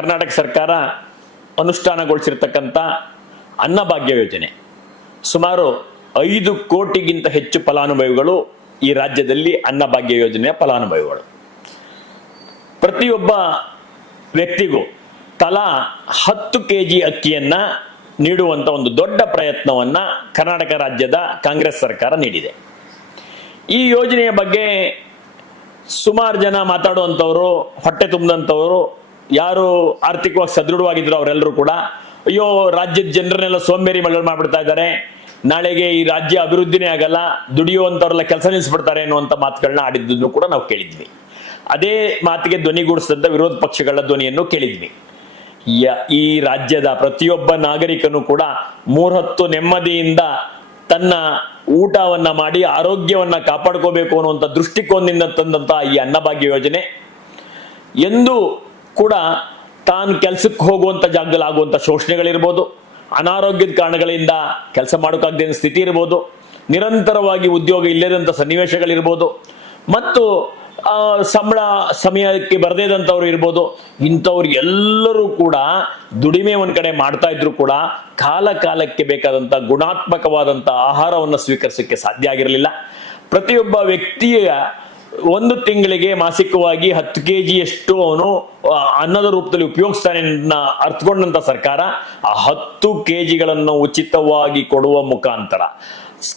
ಕರ್ನಾಟಕ ಸರ್ಕಾರ ಅನುಷ್ಠಾನಗೊಳಿಸಿರ್ತಕ್ಕಂಥ ಅನ್ನಭಾಗ್ಯ ಯೋಜನೆ ಸುಮಾರು 5 ಕೋಟಿಗಿಂತ ಹೆಚ್ಚು ಫಲಾನುಭವಿಗಳು ಈ ರಾಜ್ಯದಲ್ಲಿ ಅನ್ನಭಾಗ್ಯ ಯೋಜನೆಯ ಫಲಾನುಭವಿಗಳು. ಪ್ರತಿಯೊಬ್ಬ ವ್ಯಕ್ತಿಗೂ ತಲಾ 10 ಕೆಜಿ ಅಕ್ಕಿಯನ್ನ ನೀಡುವಂತ ಒಂದು ದೊಡ್ಡ ಪ್ರಯತ್ನವನ್ನ ಕರ್ನಾಟಕ ರಾಜ್ಯದ ಕಾಂಗ್ರೆಸ್ ಸರ್ಕಾರ ನೀಡಿದೆ. ಈ ಯೋಜನೆಯ ಬಗ್ಗೆ ಸುಮಾರು ಜನ ಮಾತಾಡುವಂಥವರು, ಹೊಟ್ಟೆ ತುಂಬಿದಂಥವರು, ಯಾರು ಆರ್ಥಿಕವಾಗಿ ಸದೃಢವಾಗಿದ್ರು ಅವರೆಲ್ಲರೂ ಕೂಡ ಅಯ್ಯೋ ರಾಜ್ಯದ ಜನರನ್ನೆಲ್ಲ ಸೋಂಬೇರಿ ಮಾಡ್ಬಿಡ್ತಾ ಇದ್ದಾರೆ, ನಾಳೆಗೆ ಈ ರಾಜ್ಯ ಅಭಿವೃದ್ಧಿನೇ ಆಗಲ್ಲ, ದುಡಿಯುವಂಥವ್ರೆಲ್ಲ ಕೆಲಸ ನಿಲ್ಲಿಸ್ಬಿಡ್ತಾರೆ ಅನ್ನುವಂಥ ಮಾತುಗಳನ್ನ ಆಡಿದ್ದನ್ನು ಕೂಡ ನಾವು ಕೇಳಿದ್ವಿ. ಅದೇ ಮಾತಿಗೆ ಧ್ವನಿಗೂಡಿಸಿದಂಥ ವಿರೋಧ ಪಕ್ಷಗಳ ಧ್ವನಿಯನ್ನು ಕೇಳಿದ್ವಿ. ಈ ರಾಜ್ಯದ ಪ್ರತಿಯೊಬ್ಬ ನಾಗರಿಕನು ಕೂಡ 3 ಹೊತ್ತು ನೆಮ್ಮದಿಯಿಂದ ತನ್ನ ಊಟವನ್ನ ಮಾಡಿ ಆರೋಗ್ಯವನ್ನ ಕಾಪಾಡ್ಕೋಬೇಕು ಅನ್ನುವಂಥ ದೃಷ್ಟಿಕೋನದಿಂದ ತಂದಂತ ಈ ಅನ್ನಭಾಗ್ಯ ಯೋಜನೆ ಎಂದು ಕೂಡ ತಾನು ಕೆಲಸಕ್ಕೆ ಹೋಗುವಂತ ಜಾಗದಲ್ಲಿ ಆಗುವಂತ ಶೋಷಣೆಗಳಿರ್ಬೋದು, ಅನಾರೋಗ್ಯದ ಕಾರಣಗಳಿಂದ ಕೆಲಸ ಮಾಡೋಕ್ಕಾಗದ ಸ್ಥಿತಿ ಇರ್ಬೋದು, ನಿರಂತರವಾಗಿ ಉದ್ಯೋಗ ಇಲ್ಲದಂತ ಸನ್ನಿವೇಶಗಳಿರ್ಬೋದು, ಮತ್ತು ಸಂಬಳ ಸಮಯಕ್ಕೆ ಬರದೇ ಇದ್ದಂಥವ್ರು ಇರ್ಬೋದು, ಇಂಥವ್ರು ಎಲ್ಲರೂ ಕೂಡ ದುಡಿಮೆ ಒಂದ್ ಕಡೆ ಮಾಡ್ತಾ ಇದ್ರು ಕೂಡ ಕಾಲ ಕಾಲಕ್ಕೆ ಬೇಕಾದಂತ ಗುಣಾತ್ಮಕವಾದಂತ ಆಹಾರವನ್ನು ಸ್ವೀಕರಿಸಕ್ಕೆ ಸಾಧ್ಯ ಆಗಿರಲಿಲ್ಲ. ಪ್ರತಿಯೊಬ್ಬ ವ್ಯಕ್ತಿಯ 1 ತಿಂಗಳಿಗೆ ಮಾಸಿಕವಾಗಿ 10 ಕೆಜಿಯಷ್ಟು ಅವನು ಅನ್ನದ ರೂಪದಲ್ಲಿ ಉಪಯೋಗಿಸ್ತಾನೆ ಅರ್ಥಕೊಂಡಂತ ಸರ್ಕಾರ ಆ 10 ಕೆಜಿಗಳನ್ನು ಉಚಿತವಾಗಿ ಕೊಡುವ ಮುಖಾಂತರ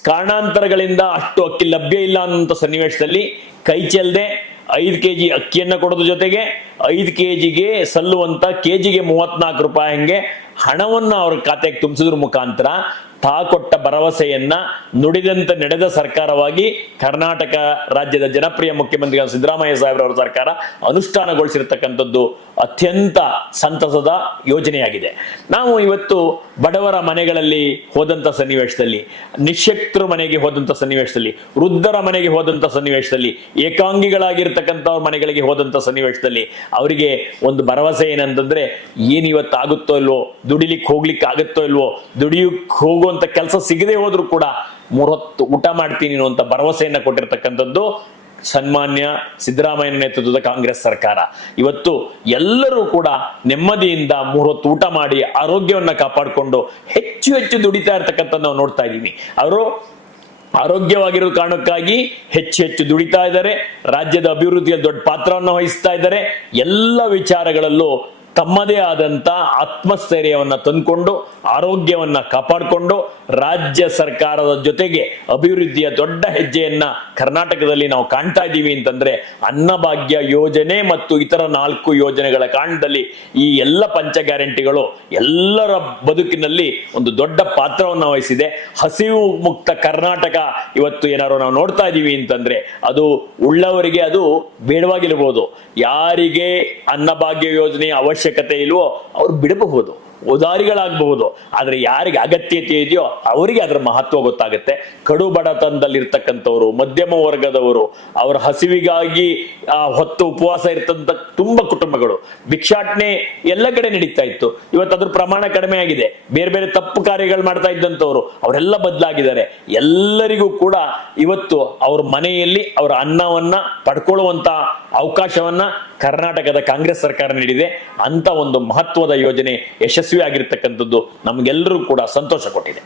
ಕಾರಣಾಂತರಗಳಿಂದ ಅಷ್ಟು ಅಕ್ಕಿ ಲಭ್ಯ ಇಲ್ಲ ಅನ್ನೋ ಸನ್ನಿವೇಶದಲ್ಲಿ ಕೈ ಚೆಲ್ಲದೆ 5 ಕೆಜಿ ಅಕ್ಕಿಯನ್ನ ಕೊಡೋದ್ರ ಜೊತೆಗೆ 5 ಕೆಜಿಗೆ ಸಲ್ಲುವಂತ ಕೆಜಿಗೆ 34 ರೂಪಾಯಿ ಹಂಗೆ ಹಣವನ್ನ ಅವ್ರ ಖಾತೆಗೆ ತುಂಬಿಸೋದ್ರ ಮುಖಾಂತರ ಕೊಟ್ಟ ಭರವಸೆಯನ್ನ ನುಡಿದಂತೆ ನಡೆದ ಸರ್ಕಾರವಾಗಿ ಕರ್ನಾಟಕ ರಾಜ್ಯದ ಜನಪ್ರಿಯ ಮುಖ್ಯಮಂತ್ರಿಗಳ ಸಿದ್ದರಾಮಯ್ಯ ಸಾಹೇಬ್ರವರ ಸರ್ಕಾರ ಅನುಷ್ಠಾನಗೊಳಿಸಿರ್ತಕ್ಕಂಥದ್ದು ಅತ್ಯಂತ ಸಂತಸದ ಯೋಜನೆಯಾಗಿದೆ. ನಾವು ಇವತ್ತು ಬಡವರ ಮನೆಗಳಲ್ಲಿ ಹೋದಂತ ಸನ್ನಿವೇಶದಲ್ಲಿ, ನಿಶ್ಯಕ್ತರ ಮನೆಗೆ ಹೋದಂತ ಸನ್ನಿವೇಶದಲ್ಲಿ, ವೃದ್ಧರ ಮನೆಗೆ ಹೋದಂತ ಸನ್ನಿವೇಶದಲ್ಲಿ, ಏಕಾಂಗಿಗಳಾಗಿರ್ತಕ್ಕಂಥವ್ರ ಮನೆಗಳಿಗೆ ಹೋದಂತ ಸನ್ನಿವೇಶದಲ್ಲಿ ಅವರಿಗೆ ಒಂದು ಭರವಸೆ ಏನಂತಂದ್ರೆ ಏನಿವತ್ತು ಆಗುತ್ತೋ ಇಲ್ವೋ, ದುಡಿಲಿಕ್ಕೆ ಹೋಗ್ಲಿಕ್ಕೆ ಆಗುತ್ತೋ ಇಲ್ವೋ, ದುಡಿಯಕ್ಕೆ ಹೋಗುವಂತ ಕೆಲಸ ಸಿಗದೆ ಹೋದ್ರು ಕೂಡ 3 ಹೊತ್ತು ಊಟ ಮಾಡ್ತೀನಿ ಅನ್ನುವಂತ ಭರವಸೆಯನ್ನ ಕೊಟ್ಟಿರ್ತಕ್ಕಂಥದ್ದು ಸನ್ಮಾನ್ಯ ಸಿದ್ದರಾಮಯ್ಯ ನೇತೃತ್ವದ ಕಾಂಗ್ರೆಸ್ ಸರ್ಕಾರ. ಇವತ್ತು ಎಲ್ಲರೂ ಕೂಡ ನೆಮ್ಮದಿಯಿಂದ 3 ಹೊತ್ತು ಊಟ ಮಾಡಿ ಆರೋಗ್ಯವನ್ನ ಕಾಪಾಡಿಕೊಂಡು ಹೆಚ್ಚು ಹೆಚ್ಚು ದುಡಿತಾ ಇರ್ತಕ್ಕಂಥ ನಾವು ನೋಡ್ತಾ ಇದ್ದೀವಿ. ಅವರು ಆರೋಗ್ಯವಾಗಿರೋ ಕಾರಣಕ್ಕಾಗಿ ಹೆಚ್ಚು ಹೆಚ್ಚು ದುಡಿತಾ ಇದ್ದಾರೆ, ರಾಜ್ಯದ ಅಭಿವೃದ್ಧಿಯಲ್ಲಿ ದೊಡ್ಡ ಪಾತ್ರವನ್ನು ವಹಿಸ್ತಾ ಇದ್ದಾರೆ. ಎಲ್ಲ ವಿಚಾರಗಳಲ್ಲೂ ತಮ್ಮದೇ ಆದಂತ ಆತ್ಮಸ್ಥೈರ್ಯವನ್ನ ತಂದುಕೊಂಡು ಆರೋಗ್ಯವನ್ನ ಕಾಪಾಡಿಕೊಂಡು ರಾಜ್ಯ ಸರ್ಕಾರದ ಜೊತೆಗೆ ಅಭಿವೃದ್ಧಿಯ ದೊಡ್ಡ ಹೆಜ್ಜೆಯನ್ನ ಕರ್ನಾಟಕದಲ್ಲಿ ನಾವು ಕಾಣ್ತಾ ಇದ್ದೀವಿ ಅಂತಂದ್ರೆ ಅನ್ನಭಾಗ್ಯ ಯೋಜನೆ ಮತ್ತು ಇತರ 4 ಯೋಜನೆಗಳ ಕಾರಣದಲ್ಲಿ ಈ ಎಲ್ಲ ಪಂಚ ಗ್ಯಾರಂಟಿಗಳು ಎಲ್ಲರ ಬದುಕಿನಲ್ಲಿ ಒಂದು ದೊಡ್ಡ ಪಾತ್ರವನ್ನು ವಹಿಸಿದೆ. ಹಸಿವು ಮುಕ್ತ ಕರ್ನಾಟಕ ಇವತ್ತು ಏನಾದ್ರು ನಾವು ನೋಡ್ತಾ ಇದ್ದೀವಿ ಅಂತಂದ್ರೆ ಅದು ಉಳ್ಳವರಿಗೆ ಅದು ಬೇಡವಾಗಿರಬಹುದು, ಯಾರಿಗೆ ಅನ್ನಭಾಗ್ಯ ಯೋಜನೆಯ ಅವಶ್ಯಕತೆ ಇಲ್ವೋ ಅವ್ರು ಬಿಡಬಹುದು, ಉದಾರಿಗಳಾಗಬಹುದು. ಆದ್ರೆ ಯಾರಿಗೆ ಅಗತ್ಯತೆ ಇದೆಯೋ ಅವರಿಗೆ ಅದರ ಮಹತ್ವ ಗೊತ್ತಾಗುತ್ತೆ. ಕಡು ಬಡತನದಲ್ಲಿರ್ತಕ್ಕಂಥವ್ರು, ಮಧ್ಯಮ ವರ್ಗದವರು, ಅವರ ಹಸಿವಿಗಾಗಿ ಹೊತ್ತು ಉಪವಾಸ ಇರ್ತಂತ ತುಂಬಾ ಕುಟುಂಬಗಳು, ಭಿಕ್ಷಾಟನೆ ಎಲ್ಲ ಕಡೆ ನಡೀತಾ ಇತ್ತು. ಇವತ್ತು ಅದ್ರ ಪ್ರಮಾಣ ಕಡಿಮೆ ಆಗಿದೆ. ಬೇರೆ ಬೇರೆ ತಪ್ಪು ಕಾರ್ಯಗಳು ಮಾಡ್ತಾ ಇದ್ದಂಥವ್ರು ಅವರೆಲ್ಲ ಬದಲಾಗಿದ್ದಾರೆ. ಎಲ್ಲರಿಗೂ ಕೂಡ ಇವತ್ತು ಅವ್ರ ಮನೆಯಲ್ಲಿ ಅವರ ಅನ್ನವನ್ನ ಪಡ್ಕೊಳ್ಳುವಂತ ಅವಕಾಶವನ್ನ ಕರ್ನಾಟಕದ ಕಾಂಗ್ರೆಸ್ ಸರ್ಕಾರ ನೀಡಿದೆ. ಅಂತ ಒಂದು ಮಹತ್ವದ ಯೋಜನೆ ಯಶಸ್ವಿ ಆಗಿರ್ತಕ್ಕಂಥದ್ದು ನಮ್ಗೆಲ್ಲರೂ ಕೂಡ ಸಂತೋಷ ಕೊಟ್ಟಿದೆ.